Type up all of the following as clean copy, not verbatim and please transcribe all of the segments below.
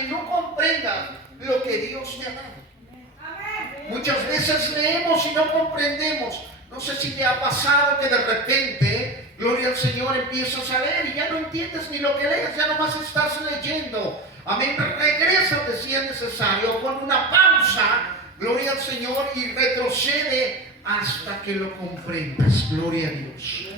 que no comprendas lo que Dios te ha dado. Muchas veces leemos y no comprendemos. No sé si te ha pasado que de repente, gloria al Señor, empiezas a leer y ya no entiendes ni lo que lees, ya nomás estás leyendo. Amén. Regrésate si es necesario, pon una pausa, gloria al Señor, y retrocede hasta que lo comprendas. Gloria a Dios.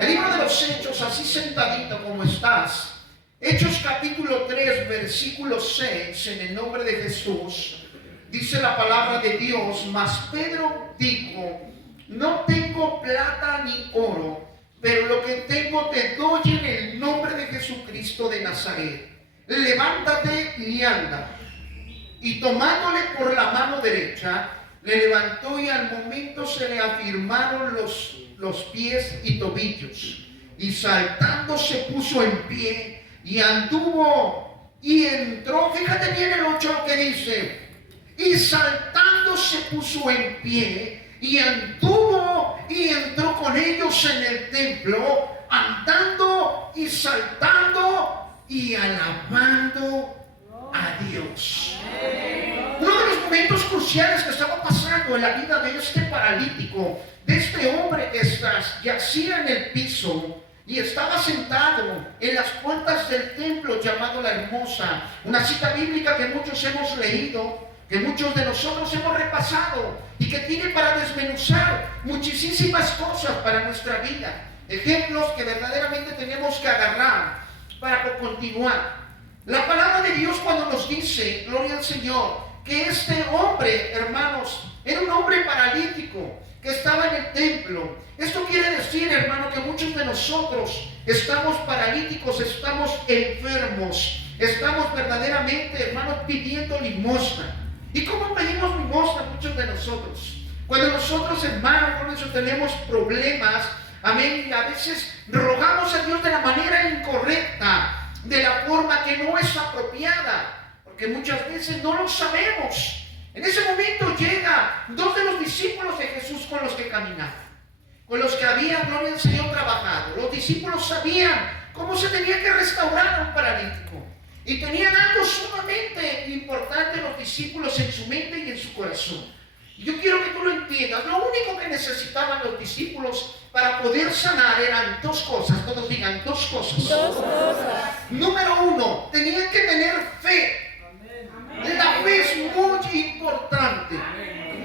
El libro de los Hechos, así sentadito como estás, Hechos capítulo 3, versículo 6, en el nombre de Jesús, dice la palabra de Dios: mas Pedro dijo: no tengo plata ni oro, pero lo que tengo te doy en el nombre de Jesucristo de Nazaret. Levántate y anda. Y tomándole por la mano derecha, le levantó, y al momento se le afirmaron los pies y tobillos. Y saltando se puso en pie y anduvo y entró. Fíjate bien el 8 lo que dice: y saltando se puso en pie y anduvo y entró con ellos en el templo, andando y saltando y alabando a Dios. Uno de los momentos cruciales que estaba pasando en la vida de este paralítico, de este hombre que yacía en el piso y estaba sentado en las puertas del templo llamado La Hermosa, una cita bíblica que muchos hemos leído, que muchos de nosotros hemos repasado y que tiene para desmenuzar muchísimas cosas para nuestra vida, ejemplos que verdaderamente tenemos que agarrar para continuar. La palabra de Dios cuando nos dice, gloria al Señor, que este hombre, hermanos, era un hombre paralítico que estaba en el templo. Esto quiere decir, hermano, que muchos de nosotros estamos paralíticos, estamos enfermos, estamos verdaderamente, hermanos, pidiendo limosna. ¿Y cómo pedimos limosna muchos de nosotros? Cuando nosotros, hermanos, con eso tenemos problemas, amén, y a veces rogamos a Dios de la manera incorrecta, de la forma que no es apropiada, porque muchas veces no lo sabemos. En ese momento llega dos de los discípulos de Jesús con los que caminaba, con los que había, gloria al Señor, trabajado. Los discípulos sabían cómo se tenía que restaurar a un paralítico, y tenían algo sumamente importante los discípulos en su mente y en su corazón. Y yo quiero que tú lo entiendas. Lo único que necesitaban los discípulos para poder sanar eran dos cosas. Todos digan: dos cosas. Dos cosas. Número uno, tenían que tener fe. La fe es muy importante.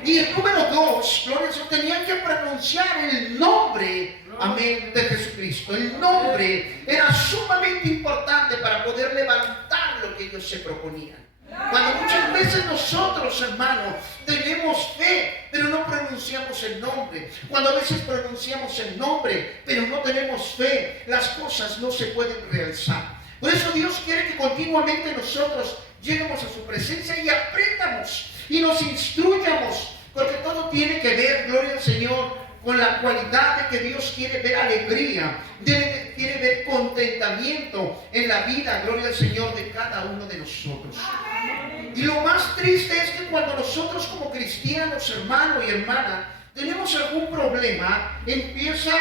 Y el número dos, gloria a Dios, tenían que pronunciar el nombre, amén, de Jesucristo. El nombre era sumamente importante para poder levantar lo que ellos se proponían. Cuando muchas veces nosotros, hermanos, tenemos fe, pero no pronunciamos el nombre. Cuando a veces pronunciamos el nombre, pero no tenemos fe, las cosas no se pueden realizar. Por eso Dios quiere que continuamente nosotros lleguemos a su presencia y aprendamos y nos instruyamos, porque todo tiene que ver, gloria al Señor, con la cualidad de que Dios quiere ver alegría, quiere ver contentamiento en la vida, gloria al Señor, de cada uno de nosotros. Y lo más triste es que cuando nosotros como cristianos, hermano y hermana, tenemos algún problema, empieza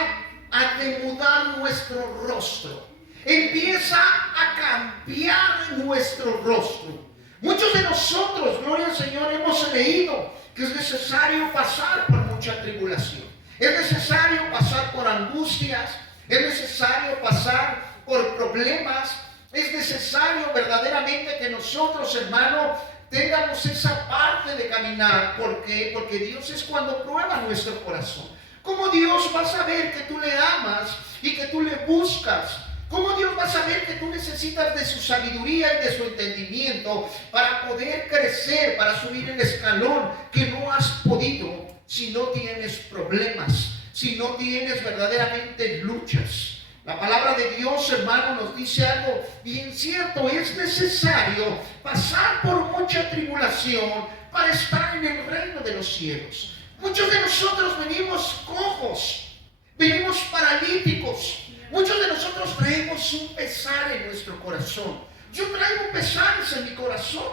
a demudar nuestro rostro, empieza a cambiar nuestro rostro. Muchos de nosotros, gloria al Señor, hemos leído que es necesario pasar por mucha tribulación. Es necesario pasar por angustias, es necesario pasar por problemas, es necesario verdaderamente que nosotros, hermano, tengamos esa parte de caminar. ¿Por qué? Porque Dios es cuando prueba nuestro corazón. ¿Cómo Dios va a saber que tú le amas y que tú le buscas? ¿Cómo Dios va a saber que tú necesitas de su sabiduría y de su entendimiento para poder crecer, para subir el escalón que no has podido si no tienes problemas, si no tienes verdaderamente luchas? La palabra de Dios, hermano, nos dice algo bien cierto: es necesario pasar por mucha tribulación para estar en el reino de los cielos. Muchos de nosotros venimos cojos, venimos paralíticos. Muchos de nosotros traemos un pesar en nuestro corazón. Yo traigo pesares en mi corazón.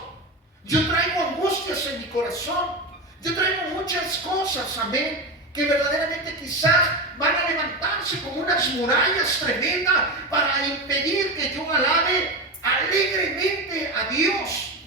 Yo traigo angustias en mi corazón. Yo traigo muchas cosas, amén, que verdaderamente quizás van a levantarse como unas murallas tremendas para impedir que yo alabe alegremente a Dios.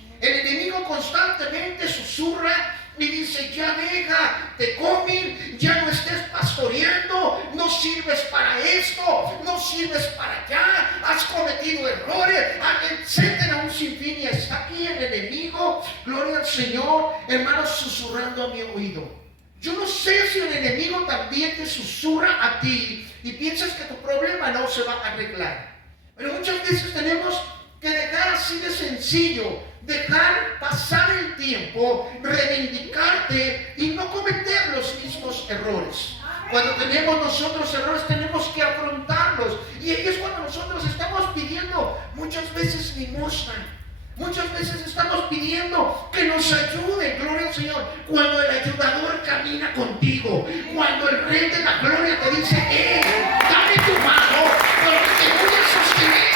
errores, etcétera, un sinfín. Y está aquí el enemigo, gloria al Señor, hermanos, susurrando a mi oído. Yo no sé si el enemigo también te susurra a ti y piensas que tu problema no se va a arreglar. Pero muchas veces tenemos que dejar así de sencillo, dejar pasar el tiempo, reivindicarte y no cometer los mismos errores. Cuando tenemos nosotros errores, tenemos que afrontarlos. Y ahí es cuando nosotros estamos pidiendo muchas veces limosna. Muchas veces estamos pidiendo que nos ayude, gloria al Señor. Cuando el ayudador camina contigo, cuando el Rey de la Gloria te dice, dame tu mano, porque te voy a sostener.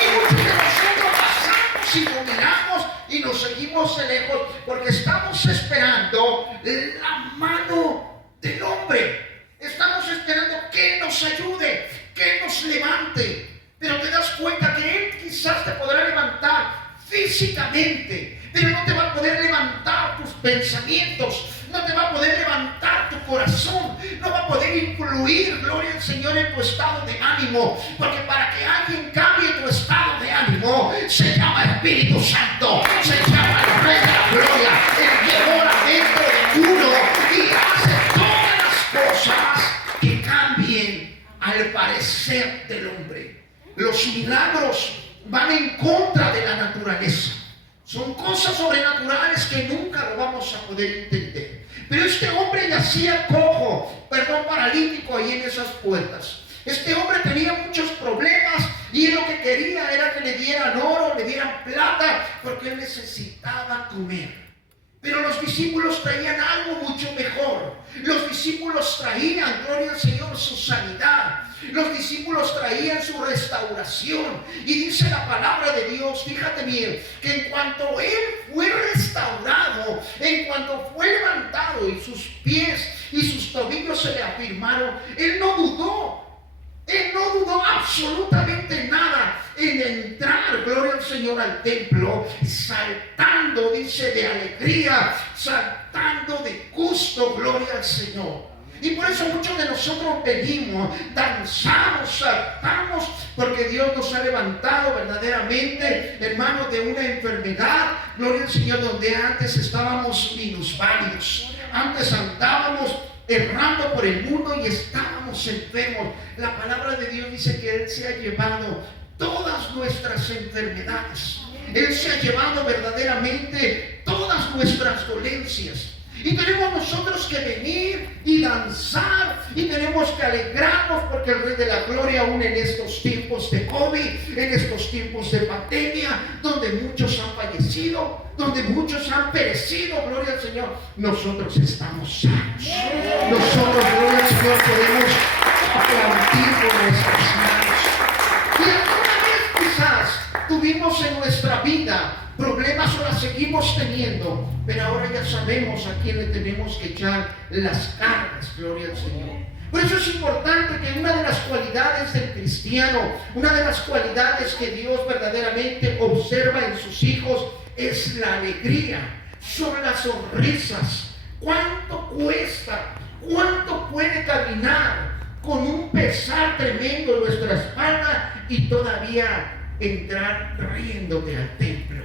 Y muchos de nosotros pasamos y lo miramos y nos seguimos de lejos, porque estamos esperando la mano del hombre. Estamos esperando que nos ayude, que nos levante. Pero te das cuenta que Él quizás te podrá levantar físicamente, pero no te va a poder levantar tus pensamientos, no te va a poder levantar tu corazón, no va a poder influir, gloria al Señor, en tu estado de ánimo, porque para que alguien cambie tu estado de ánimo, se llama Espíritu Santo, se llama el Rey de la Gloria, el que mora dentro de uno y hace todas las cosas que cambien al parecer del hombre. Los milagros van en contra de la naturaleza. Son cosas sobrenaturales que nunca lo vamos a poder entender. Pero este hombre yacía paralítico ahí en esas puertas. Este hombre tenía muchos problemas y él lo que quería era que le dieran oro, le dieran plata, porque él necesitaba comer. Pero los discípulos traían algo mucho mejor. Los discípulos traían, gloria al Señor, su sanidad. Los discípulos traían su restauración. Y dice la palabra de Dios, fíjate bien, que en cuanto él fue restaurado, en cuanto fue levantado y sus pies y sus tobillos se le afirmaron, él no dudó. Él no dudó absolutamente nada en entrar, gloria al Señor, al templo, saltando, dice, de alegría, saltando de gusto, gloria al Señor. Y por eso muchos de nosotros venimos, danzamos, saltamos, porque Dios nos ha levantado verdaderamente, hermanos, de una enfermedad, gloria al Señor, donde antes estábamos minusválidos, antes andábamos errando por el mundo y estábamos enfermos. La palabra de Dios dice que Él se ha llevado todas nuestras enfermedades. Él se ha llevado verdaderamente todas nuestras dolencias. Y tenemos nosotros que venir y danzar y tenemos que alegrarnos porque el Rey de la Gloria, aún en estos tiempos de COVID, en estos tiempos de pandemia, donde muchos han fallecido, donde muchos han perecido, gloria al Señor, nosotros estamos sanos. Nosotros, gloria al Señor, podemos aplaudir con nuestras manos. Y alguna vez quizás tuvimos en nuestra vida problemas o las seguimos teniendo, pero ahora ya sabemos a quién le tenemos que echar las cargas, gloria al Señor. Por eso es importante que una de las cualidades del cristiano, una de las cualidades que Dios verdaderamente observa en sus hijos es la alegría, son las sonrisas. ¿Cuánto cuesta? ¿Cuánto puede caminar con un pesar tremendo en nuestra espalda y todavía entrar riéndote al templo?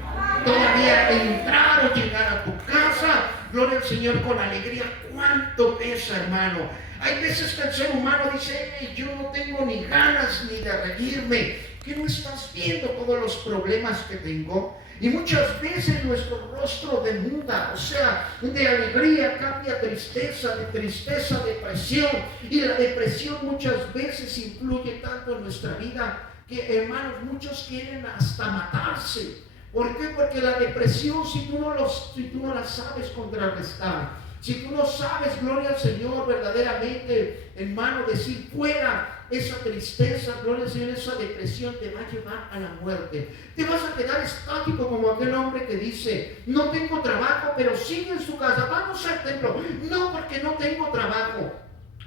Todavía entrar o llegar a tu casa, gloria al Señor, con alegría. ¿Cuánto pesa, hermano? Hay veces que el ser humano dice, yo no tengo ni ganas ni de reírme. ¿Qué no estás viendo todos los problemas que tengo? Y muchas veces nuestro rostro demuda, o sea, de alegría cambia a tristeza, de tristeza a depresión. Y la depresión muchas veces influye tanto en nuestra vida que, hermanos, muchos quieren hasta matarse. ¿Por qué? Porque la depresión, si tú no la sabes contrarrestar, si tú no sabes, gloria al Señor, verdaderamente, hermano, decir fuera esa tristeza, gloria al Señor, esa depresión te va a llevar a la muerte. Te vas a quedar estático como aquel hombre que dice, no tengo trabajo, pero sigue en su casa, vamos al templo. No, porque no tengo trabajo.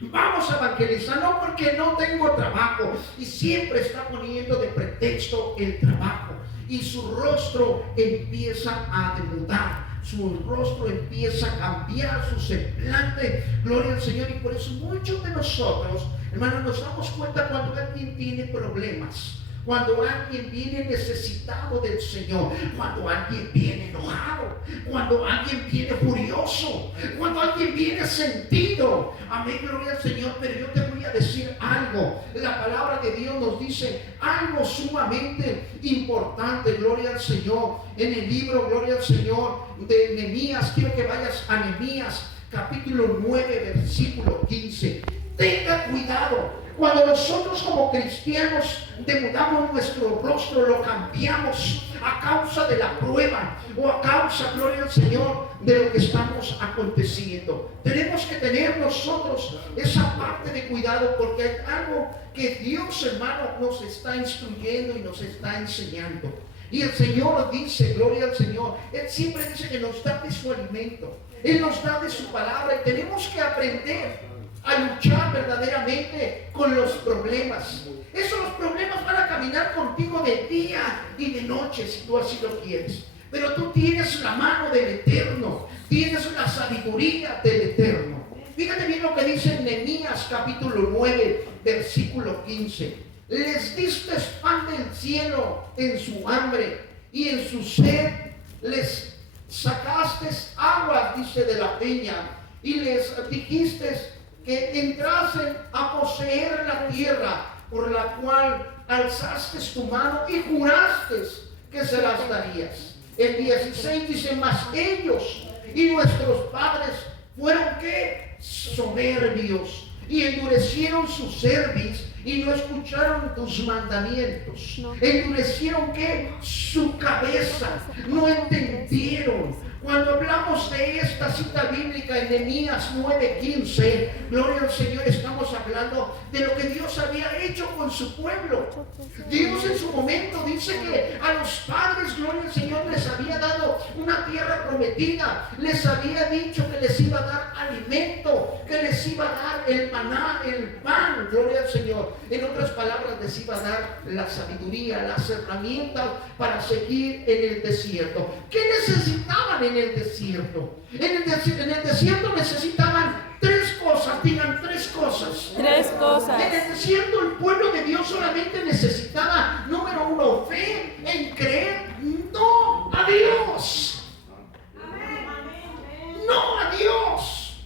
Vamos a evangelizar, no, porque no tengo trabajo. Y siempre está poniendo de pretexto el trabajo. Y su rostro empieza a demudar, su rostro empieza a cambiar, su semblante, gloria al Señor. Y por eso muchos de nosotros, hermanos, nos damos cuenta cuando alguien tiene problemas, cuando alguien viene necesitado del Señor, cuando alguien viene enojado, cuando alguien viene furioso, cuando alguien viene sentido. Amén, gloria al Señor. Pero yo te voy a decir algo. La palabra de Dios nos dice algo sumamente importante, gloria al Señor. En el libro, gloria al Señor, de Nehemías, quiero que vayas a Nehemías capítulo 9, versículo 15. Tenga cuidado. Cuando nosotros como cristianos demudamos nuestro rostro, lo cambiamos a causa de la prueba o a causa, gloria al Señor, de lo que estamos aconteciendo. Tenemos que tener nosotros esa parte de cuidado, porque hay algo que Dios, hermano, nos está instruyendo y nos está enseñando. Y el Señor dice, gloria al Señor, Él siempre dice que nos da de su alimento, Él nos da de su palabra, y tenemos que aprender a luchar verdaderamente con los problemas. Los problemas van a caminar contigo de día y de noche, si tú así lo quieres. Pero tú tienes la mano del Eterno, tienes la sabiduría del Eterno. Fíjate bien lo que dice en Nehemías capítulo 9, versículo 15. Les diste pan del cielo en su hambre, y en su sed les sacaste agua, dice, de la peña, y les dijiste que entrasen a poseer la tierra por la cual alzaste tu mano y juraste que se las darías. El 16 dice, mas ellos y nuestros padres fueron ¿qué? Soberbios, y endurecieron su cerviz y no escucharon tus mandamientos. Endurecieron ¿qué? Su cabeza, no entendieron. Cuando hablamos de esta cita bíblica en Nehemías 9:15, gloria al Señor, estamos hablando de lo que Dios había hecho con su pueblo. Dios en su momento dice que a los padres, gloria al Señor, les había dado una tierra prometida, les había dicho que les iba a dar alimento, que les iba a dar el maná, el pan, gloria al Señor. En otras palabras, les iba a dar la sabiduría, las herramientas para seguir en el desierto. ¿Qué necesitaban en el desierto? En el desierto necesitaban tres cosas. Digan tres cosas. Tres cosas. En el desierto el pueblo de Dios solamente necesitaba, número uno, fe en creer no a Dios. No a Dios.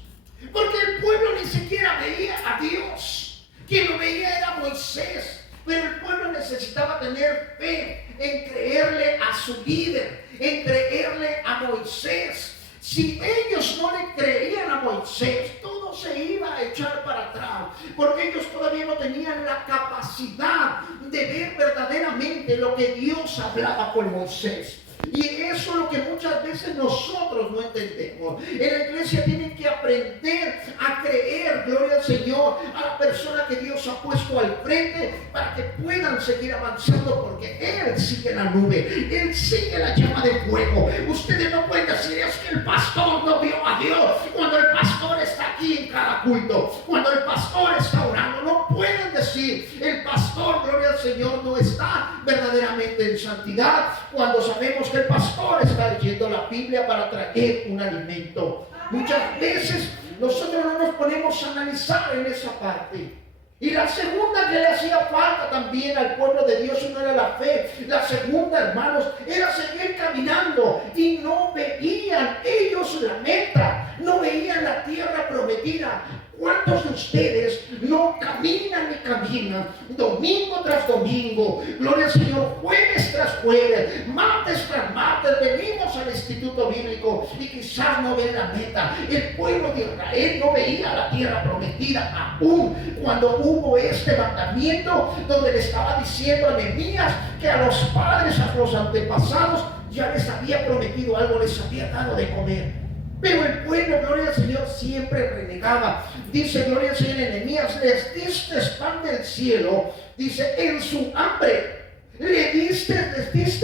Porque el pueblo ni siquiera veía a Dios. Quien lo veía era Moisés. Pero el pueblo necesitaba tener fe en creerle a su líder, en creerle a Moisés. Si ellos no le creían a Moisés, todo se iba a echar para atrás, porque ellos todavía no tenían la capacidad de ver verdaderamente lo que Dios hablaba con Moisés. Y eso es lo que muchas veces nosotros no entendemos. En la iglesia tienen que aprender a creer, gloria al Señor, a la persona que Dios ha puesto al frente para que puedan seguir avanzando, porque Él sigue la nube, Él sigue la llama de fuego. Ustedes no pueden decir, es que el pastor no vio a Dios, cuando el pastor está aquí en cada culto, cuando el pastor está orando. No pueden decir, el pastor, gloria al Señor, no está verdaderamente en santidad, cuando sabemos que el pastor está leyendo la Biblia para traer un alimento. Muchas veces nosotros no nos ponemos a analizar en esa parte. Y la segunda que le hacía falta también al pueblo de Dios no era la fe. La segunda, hermanos, era seguir caminando, y no veían ellos la meta, no veían la tierra prometida. ¿Cuántos de ustedes no caminan y caminan domingo tras domingo? Gloria al Señor, jueves tras jueves, martes tras martes, venimos al instituto bíblico y quizás no ven la meta. El pueblo de Israel no veía la tierra prometida aún cuando hubo este mandamiento donde le estaba diciendo a Nehemías que a los padres, a los antepasados, ya les había prometido algo, les había dado de comer. Pero el pueblo, gloria al Señor, siempre renegaba. Dice, gloria al Señor, en Nehemías, les diste pan del cielo, dice, en su hambre, les diste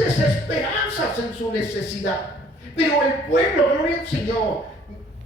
esperanzas en su necesidad. Pero el pueblo, gloria al Señor,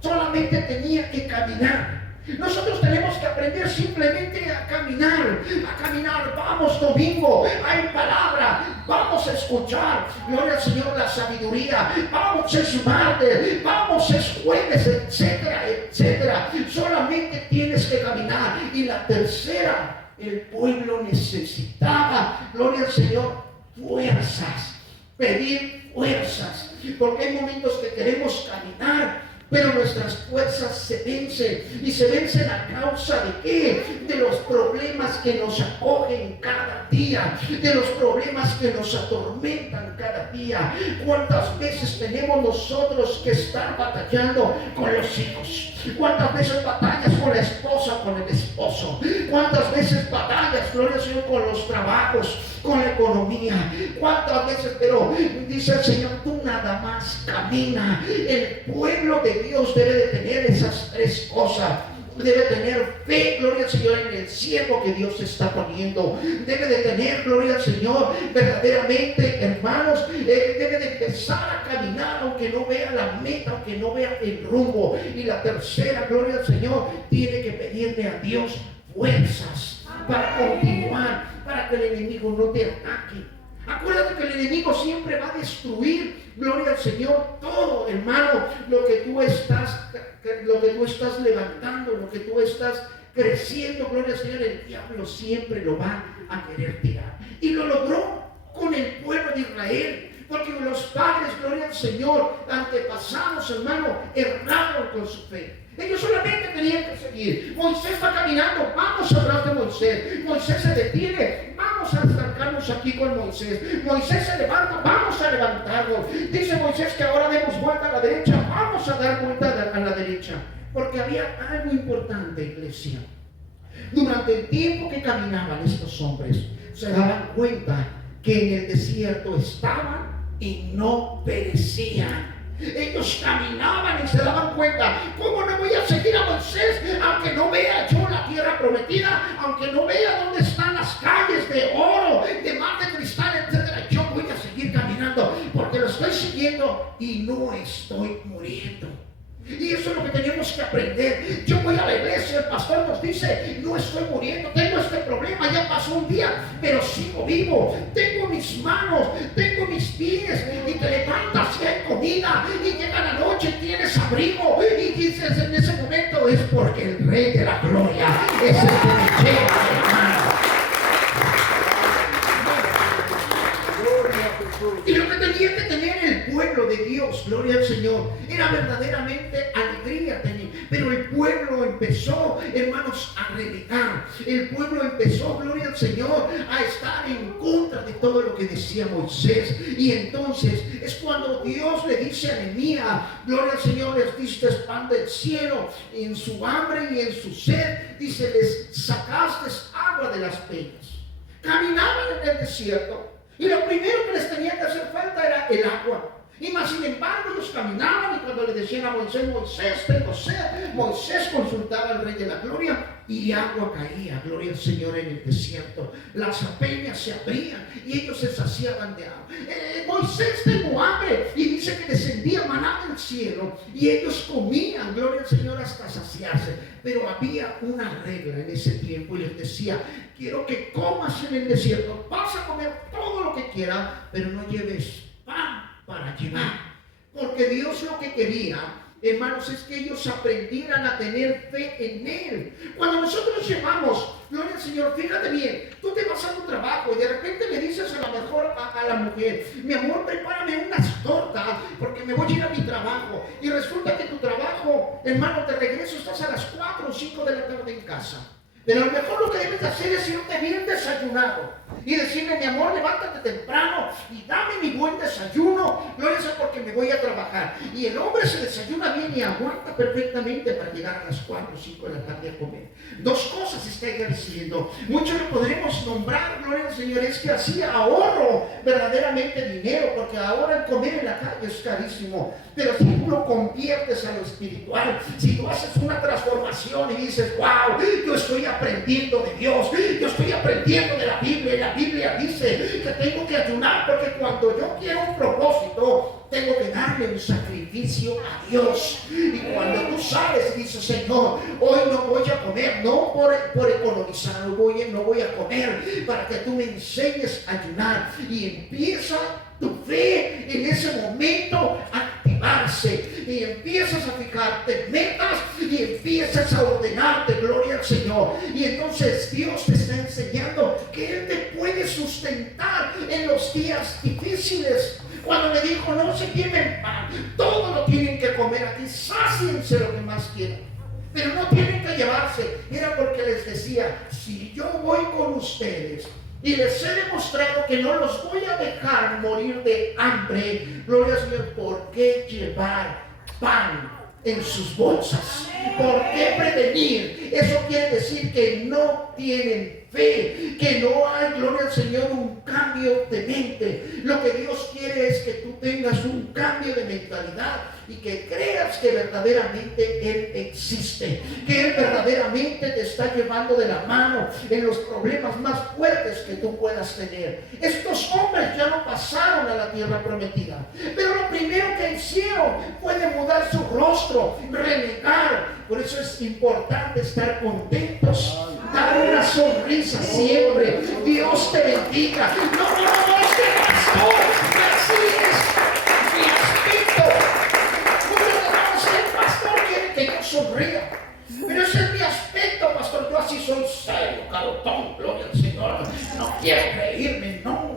solamente tenía que caminar. Nosotros tenemos que aprender simplemente a caminar, vamos domingo, hay palabra, vamos a escuchar, gloria al Señor, la sabiduría, vamos es martes, vamos es jueves, etcétera, etcétera. Solamente tienes que caminar. Y la tercera el pueblo necesitaba, gloria al Señor, fuerzas, pedir fuerzas, porque hay momentos que queremos caminar, pero nuestras fuerzas se vencen, y se vencen a causa de ¿qué? De los problemas que nos acogen cada día, de los problemas que nos atormentan cada día. ¿Cuántas veces tenemos nosotros que estar batallando con los hijos? ¿Cuántas veces batallas con la esposa, con el esposo? ¿Cuántas veces batallas, gloria al Señor, con los trabajos, con la economía? ¿Cuántas veces? Pero dice el Señor, tú nada más camina. El pueblo de Dios debe de tener esas tres cosas. Debe tener fe, gloria al Señor, en el siervo que Dios está poniendo. Debe de tener, gloria al Señor, verdaderamente, hermanos, debe de empezar a caminar aunque no vea la meta, aunque no vea el rumbo. Y la tercera, gloria al Señor, tiene que pedirle a Dios fuerzas para continuar, para que el enemigo no te ataque. Acuérdate que el enemigo siempre va a destruir, gloria al Señor, todo, hermano, lo que tú estás levantando, lo que tú estás creciendo, gloria al Señor, el diablo siempre lo va a querer tirar. Y lo logró con el pueblo de Israel, porque los padres, gloria al Señor, antepasados, hermano, erraron con su fe. Ellos solamente tenían que seguir. Moisés va caminando, vamos atrás de Moisés. Moisés se detiene, vamos a acercarnos aquí con Moisés. Moisés se levanta, vamos a levantarnos. Dice Moisés que ahora demos vuelta a la derecha, vamos a dar vuelta a la derecha. Porque había algo importante, iglesia. Durante el tiempo que caminaban estos hombres, se daban cuenta que en el desierto estaban y no perecían. Ellos caminaban y se daban cuenta, ¿cómo no voy a seguir a Moisés? Aunque no vea yo la tierra prometida, aunque no vea dónde están las calles de oro, de mar de cristal, etcétera, yo voy a seguir caminando porque lo estoy siguiendo y no estoy muriendo. Y eso es lo que tenemos que aprender. Yo voy a la iglesia, el pastor nos dice, no estoy muriendo, tengo este problema, ya pasó un día, pero sigo vivo, tengo mis manos, tengo mis pies, y te levantas y hay comida, y llega la noche y tienes abrigo, y dices en ese momento, es porque el Rey de la Gloria es el que me lleva, hermano. Y lo que tenía que tener el pueblo de Dios, gloria al Señor, era verdaderamente alegría tener. Pero el pueblo empezó, hermanos, a renegar. El pueblo empezó, gloria al Señor, a estar en contra de todo lo que decía Moisés. Y entonces es cuando Dios le dice a Nehemías, gloria al Señor, les diste pan del cielo, en su hambre y en su sed, dice, les sacaste agua de las peñas. Caminaban en el desierto. Y lo primero que les tenía que hacer falta era el agua. Y más sin embargo ellos caminaban, y cuando le decían a Moisés, Moisés, tengo sed, Moisés consultaba al Rey de la Gloria y agua caía, gloria al Señor, en el desierto. Las peñas se abrían y ellos se saciaban de agua. Moisés, tengo hambre, y dice que descendía maná del cielo y ellos comían, gloria al Señor, hasta saciarse. Pero había una regla en ese tiempo y les decía, quiero que comas en el desierto, vas a comer todo lo que quieras, pero no lleves pan para llevar, porque Dios lo que quería, hermanos, es que ellos aprendieran a tener fe en Él. Cuando nosotros llevamos, gloria al Señor, fíjate bien, tú te vas a tu trabajo y de repente le dices a lo mejor a la mujer, mi amor, prepárame unas tortas porque me voy a ir a mi trabajo, y resulta que tu trabajo, hermano, te regreso, estás a las 4 o 5 de la tarde en casa. Pero a lo mejor lo que debes de hacer es irte bien desayunado y decirle, mi amor, levántate temprano y dame mi buen desayuno, gloria a Dios, porque me voy a trabajar. Y el hombre se desayuna bien y aguanta perfectamente para llegar a las 4 o 5 de la tarde a comer. Dos cosas está ejerciendo. Muchos lo podremos nombrar, gloria al Señor, es que así ahorro verdaderamente dinero, porque ahora el comer en la calle es carísimo. Pero si tú lo conviertes a lo espiritual, si tú haces una transformación y dices, wow, yo estoy aprendiendo de Dios, yo estoy aprendiendo de la Biblia, y la Biblia dice que tengo que ayunar, porque cuando yo quiero un propósito, tengo que darle un sacrificio a Dios. Y cuando tú sales y dices, Señor, hoy no voy a comer, no por economizar, no voy a comer, para que tú me enseñes a ayunar, y empieza tu fe en ese momento a activarse, y empiezas a fijarte metas y empiezas a ordenarte, gloria al Señor. Y entonces Dios te está enseñando los días difíciles, cuando me dijo, no se lleven pan, todo lo tienen que comer aquí, sáciense lo que más quieran, pero no tienen que llevarse. Era porque les decía, si yo voy con ustedes y les he demostrado que no los voy a dejar morir de hambre, gloria al Señor, ¿por qué llevar pan en sus bolsas? ¿Por qué prevenir? Eso quiere decir que no tienen fe, que no hay, gloria al Señor, un cambio de mente. Lo que Dios quiere es que tú tengas un cambio de mentalidad y que creas que verdaderamente Él existe, que Él verdaderamente te está llevando de la mano en los problemas más fuertes que tú puedas tener. Estos hombres ya no pasaron a la tierra prometida, pero lo primero que hicieron fue demudar su rostro, renegar. Por eso es importante estar contentos, dar una sonrisa siempre. Dios te bendiga. No, es que pastor, así es mi aspecto. El pastor quiere que yo sonría, pero ese es mi aspecto, pastor. Yo así soy serio, carotón, gloria al Señor. No quiero reírme, no.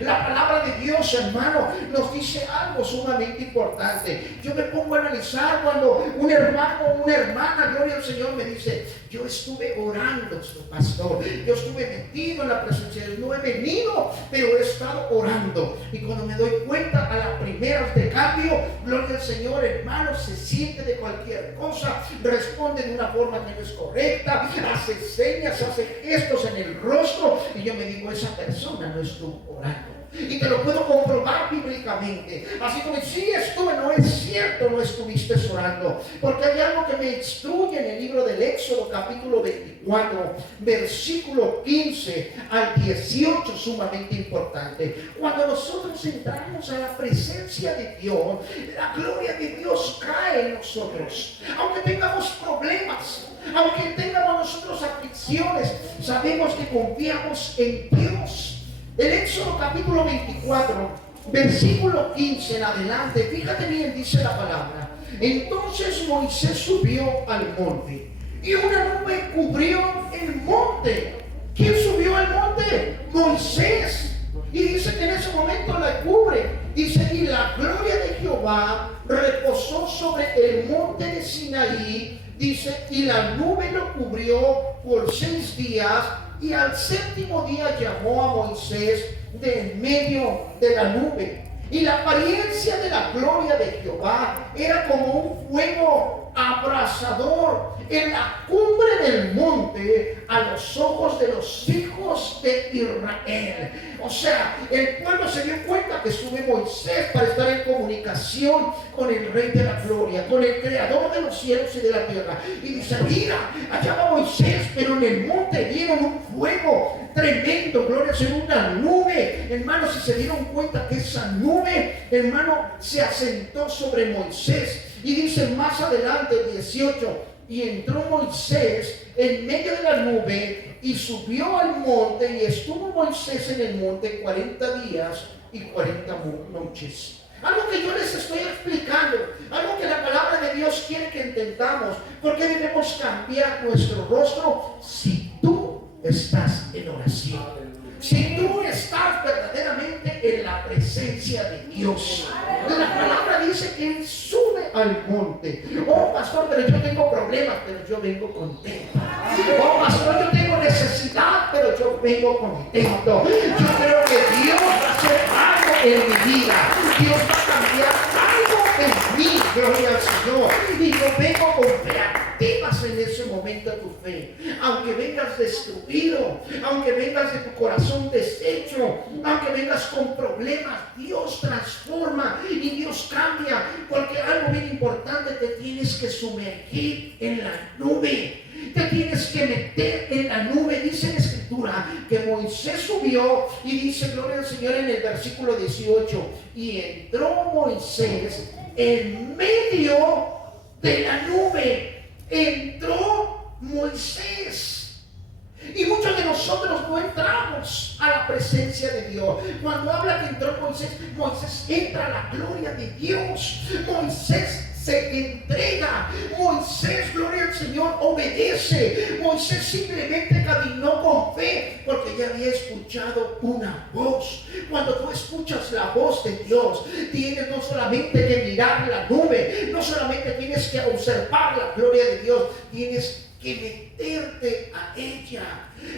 La palabra de Dios, hermano, nos dice algo sumamente importante. Yo me pongo a analizar cuando un hermano o una hermana, gloria al Señor, me dice, yo estuve orando, pastor, yo estuve metido en la presencia de Dios, no he venido, pero he estado orando. Y cuando me doy cuenta a las primeras de cambio, gloria al Señor, hermano, se siente de cualquier cosa, responde de una forma que no es correcta, hace señas, hace gestos en el rostro, y yo me digo, esa persona no estuvo orando. Y te lo puedo comprobar bíblicamente. Así como sí estuve, no es cierto, no estuviste orando. Porque hay algo que me instruye en el libro del Éxodo, capítulo 24, versículo 15 al 18, sumamente importante. Cuando nosotros entramos a la presencia de Dios, la gloria de Dios cae en nosotros. Aunque tengamos problemas, aunque tengamos nosotros aflicciones, sabemos que confiamos en Dios. El Éxodo capítulo 24, versículo 15 en adelante, fíjate bien, dice la palabra. Entonces Moisés subió al monte y una nube cubrió el monte. ¿Quién subió al monte? Moisés. Y dice que en ese momento la cubre. Dice, y la gloria de Jehová reposó sobre el monte de Sinaí. Dice, y la nube lo cubrió por 6 días. Y al 7º día llamó a Moisés de en medio de la nube. Y la apariencia de la gloria de Jehová era como un fuego abrasador en la cumbre del monte a los ojos de los hijos de Israel. O sea, el pueblo se dio cuenta que sube Moisés para estar en comunicación con el Rey de la Gloria, con el Creador de los cielos y de la tierra. Y dice, mira, allá va Moisés, pero en el monte vieron un fuego tremendo, gloria a Dios, una nube. Hermanos, si se dieron cuenta que esa nube, hermano, se asentó sobre Moisés. Y dice más adelante, 18, y entró Moisés en medio de la nube y subió al monte, y estuvo Moisés en el monte 40 días y 40 noches. Algo que yo les estoy explicando, algo que la palabra de Dios quiere que entendamos. Porque debemos cambiar nuestro rostro si tú estás en oración, si tú estás verdaderamente en la presencia de Dios. La palabra dice que Él sube al monte. Oh, pastor, pero yo tengo problemas, pero yo vengo contento. Oh, pastor, yo tengo necesidad, pero yo vengo contento. Yo creo que Dios va a hacer algo en mi vida. Dios va a cambiar algo en mí, gloria al Señor. Y yo vengo con fe. Activas en ese momento tu fe. Aunque vengas destruido, aunque vengas de tu corazón deshecho, aunque vengas con problemas, Dios transforma y Dios cambia. Porque algo bien importante, te tienes que sumergir en la nube. Te tienes que meter en la nube. Dice la Escritura que Moisés subió, y dice, gloria al Señor, en el versículo 18, y entró Moisés en medio de la nube. Entró Moisés. Y muchos de nosotros no entramos a la presencia de Dios. Cuando habla que entró Moisés, Moisés entra a la gloria de Dios. Moisés se entrega. Moisés, gloria al Señor, obedece. Moisés simplemente caminó con fe porque ya había escuchado una voz. Cuando tú escuchas la voz de Dios, tienes no solamente que mirar la nube, no solamente tienes que observar la gloria de Dios, tienes que meterte a ella.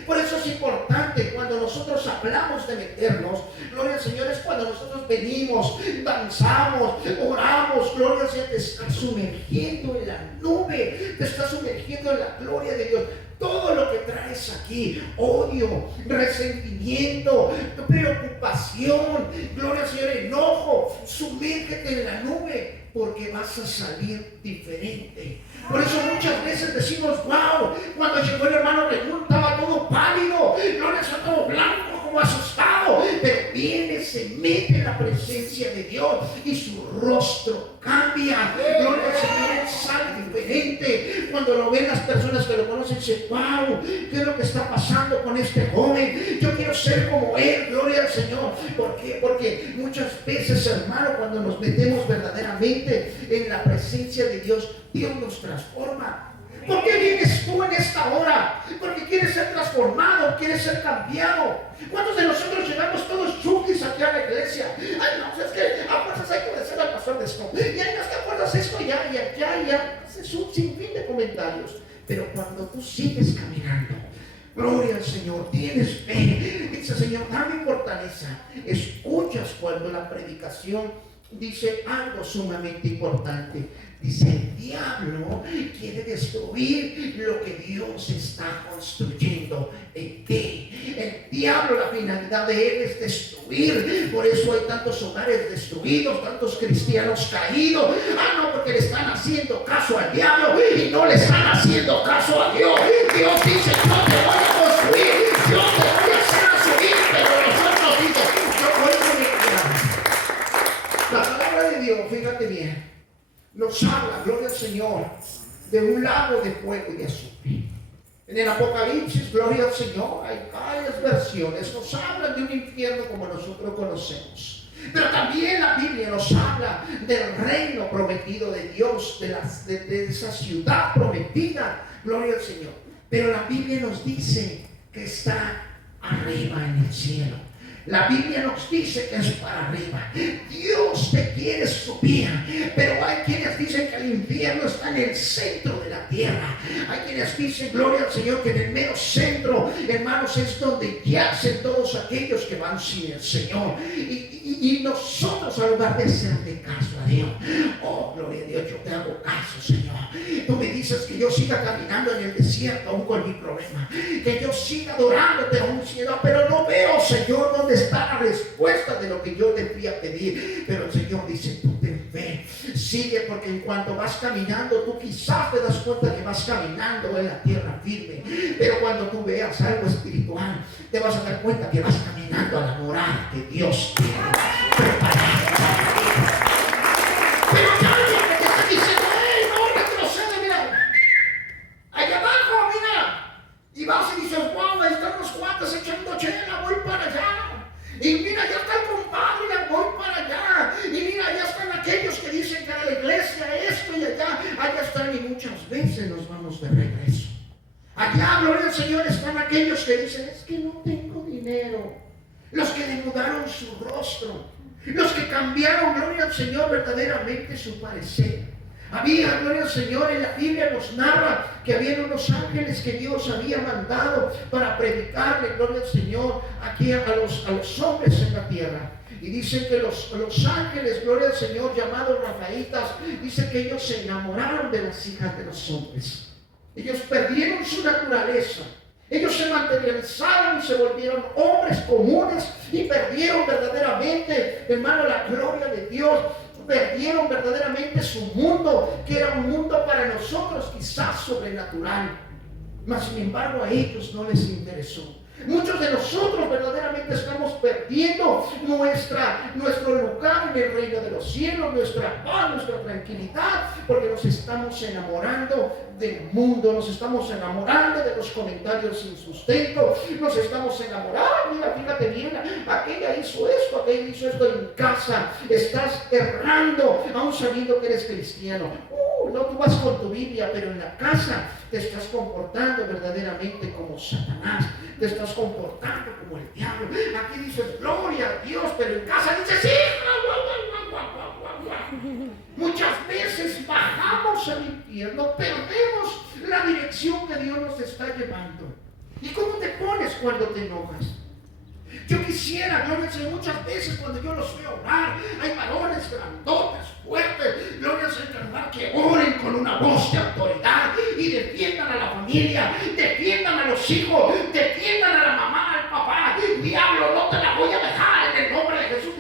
Por eso es importante cuando nosotros hablamos de meternos, gloria al Señor, es cuando nosotros venimos, danzamos, oramos, gloria al Señor, te estás sumergiendo en la nube, te estás sumergiendo en la gloria de Dios. Todo lo que traes aquí, odio, resentimiento, preocupación, gloria al Señor, enojo, sumérgete en la nube porque vas a salir diferente. Por eso muchas veces decimos, wow, cuando llegó el hermano Raymond estaba todo pálido, gloria al Señor, todo blanco, como asustado, pero viene, se mete en la presencia de Dios y su rostro cambia. Gloria al Señor, él sale diferente. Cuando lo ven las personas que lo conocen, dicen, wow, ¿qué es lo que está pasando con este joven? Yo quiero ser como él, gloria al Señor. ¿Por qué? Porque muchas veces, hermano, cuando nos metemos verdaderamente en la presencia de Dios, Dios nos transforma. ¿Por qué vienes tú en esta hora? Porque quieres ser transformado, quieres ser cambiado. ¿Cuántos de nosotros llegamos todos chukis aquí a la iglesia? Ay, no, es que a fuerzas hay que obedecer al pastor de esto. Y ay, no, es que a fuerzas esto ya. Es un sinfín de comentarios. Pero cuando tú sigues caminando, gloria al Señor, tienes fe, dice Señor, dame fortaleza. Escuchas cuando la predicación dice algo sumamente importante. Dice, el diablo quiere destruir lo que Dios está construyendo en ti. El diablo, la finalidad de él es destruir. Por eso hay tantos hogares destruidos, tantos cristianos caídos. Ah, no, porque le están haciendo caso al diablo y no le están haciendo caso a Dios. Dios dice, yo te voy a construir, yo te voy a hacer subir, pero nosotros dice, yo voy a conectar. La palabra de Dios, fíjate bien, nos habla, gloria al Señor, de un lago de fuego y de azufre. En el Apocalipsis, gloria al Señor, hay varias versiones, nos hablan de un infierno como nosotros conocemos. Pero también la Biblia nos habla del reino prometido de Dios, de esa ciudad prometida, gloria al Señor. Pero la Biblia nos dice que está arriba en el cielo. La Biblia nos dice que es para arriba. Dios te quiere subir, pero hay quienes dicen que el infierno está en el centro de la tierra. Hay quienes dicen, gloria al Señor, que en el mero centro, hermanos, es donde yacen todos aquellos que van sin el Señor. Y nosotros, al lugar de hacerle caso a Dios, oh, gloria a Dios, yo te hago caso, Señor. Tú me dices que yo siga caminando en el desierto aún con mi problema, que yo siga adorándote aún, Señor, pero no veo, Señor, dónde está la respuesta de lo que yo te fui a pedir. Pero el Señor dice, tú ten fe, sigue, porque en cuanto vas caminando, tú quizás te das cuenta que vas caminando en la tierra firme, pero cuando tú veas algo espiritual, te vas a dar cuenta que vas caminando a la morada que Dios tiene preparada. Pero hay alguien que te está diciendo, hey, no retrocede, mira, allá abajo, mira, y vas y dices, wow, ahí están los cuates echando chela, voy para allá. Y mira, ya está el compadre, ya voy para allá. Y mira, ya están aquellos que dicen que a la iglesia esto y allá están, y muchas veces nos vamos de regreso. Allá, gloria al Señor, están aquellos que dicen, es que no tengo dinero. Los que demudaron su rostro, los que cambiaron, gloria al Señor, verdaderamente su parecer. Había, gloria al Señor, en la Biblia nos narra que había unos ángeles que Dios había mandado para predicarle, gloria al Señor, aquí a los hombres en la tierra. Y dicen que los ángeles, gloria al Señor, llamados rafaítas, dicen que ellos se enamoraron de las hijas de los hombres. Ellos perdieron su naturaleza. Ellos se materializaron y se volvieron hombres comunes y perdieron verdaderamente, hermano, la gloria de Dios. Perdieron verdaderamente su mundo, que era un mundo para nosotros quizás sobrenatural. Mas sin embargo a ellos no les interesó. Muchos de nosotros verdaderamente estamos perdiendo nuestro lugar en el reino de los cielos, nuestra paz, nuestra tranquilidad, porque nos estamos enamorando del mundo, nos estamos enamorando de los comentarios sin sustento, nos estamos enamorando. Mira, fíjate bien, aquella hizo esto en casa. Estás errando, aún sabiendo que eres cristiano. No, tú vas con tu Biblia, pero en la casa te estás comportando verdaderamente como Satanás, te estás comportando como el diablo. Aquí dices gloria a Dios, pero en casa dices sí. Muchas veces bajamos al infierno, perdemos la dirección que Dios nos está llevando. ¿Y cómo te pones cuando te enojas? Yo quisiera, gloria al Señor, muchas veces cuando yo los veo orar, hay varones grandotes, fuertes, gloria al Señor, que oren con una voz de autoridad y defiendan a la familia, defiendan a los hijos, defiendan a la mamá, al papá. Diablo, no te la voy a dejar en el nombre de Jesús.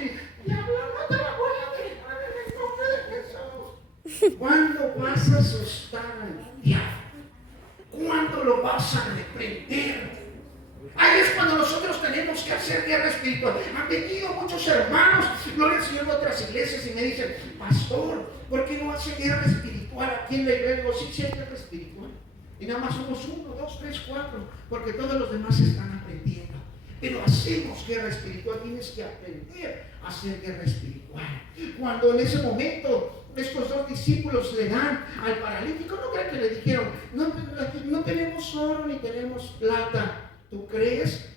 Diablo, no te la voy a dejar en el nombre de Jesús. ¿Cuándo vas a asustar al diablo? ¿Cuándo lo vas a reprender? Ahí es cuando nosotros tenemos que hacer guerra espiritual. Han venido muchos hermanos, gloria al Señor, de otras iglesias y me dicen, pastor, ¿por qué no hace guerra espiritual aquí en la iglesia? Digo, sí, hay guerra espiritual. Y nada más somos 1, 2, 3, 4, porque todos los demás están aprendiendo. Pero hacemos guerra espiritual, tienes que aprender a hacer guerra espiritual. Cuando en ese momento estos 2 discípulos le dan al paralítico, no crean que le dijeron, no tenemos oro ni tenemos plata. ¿Tú crees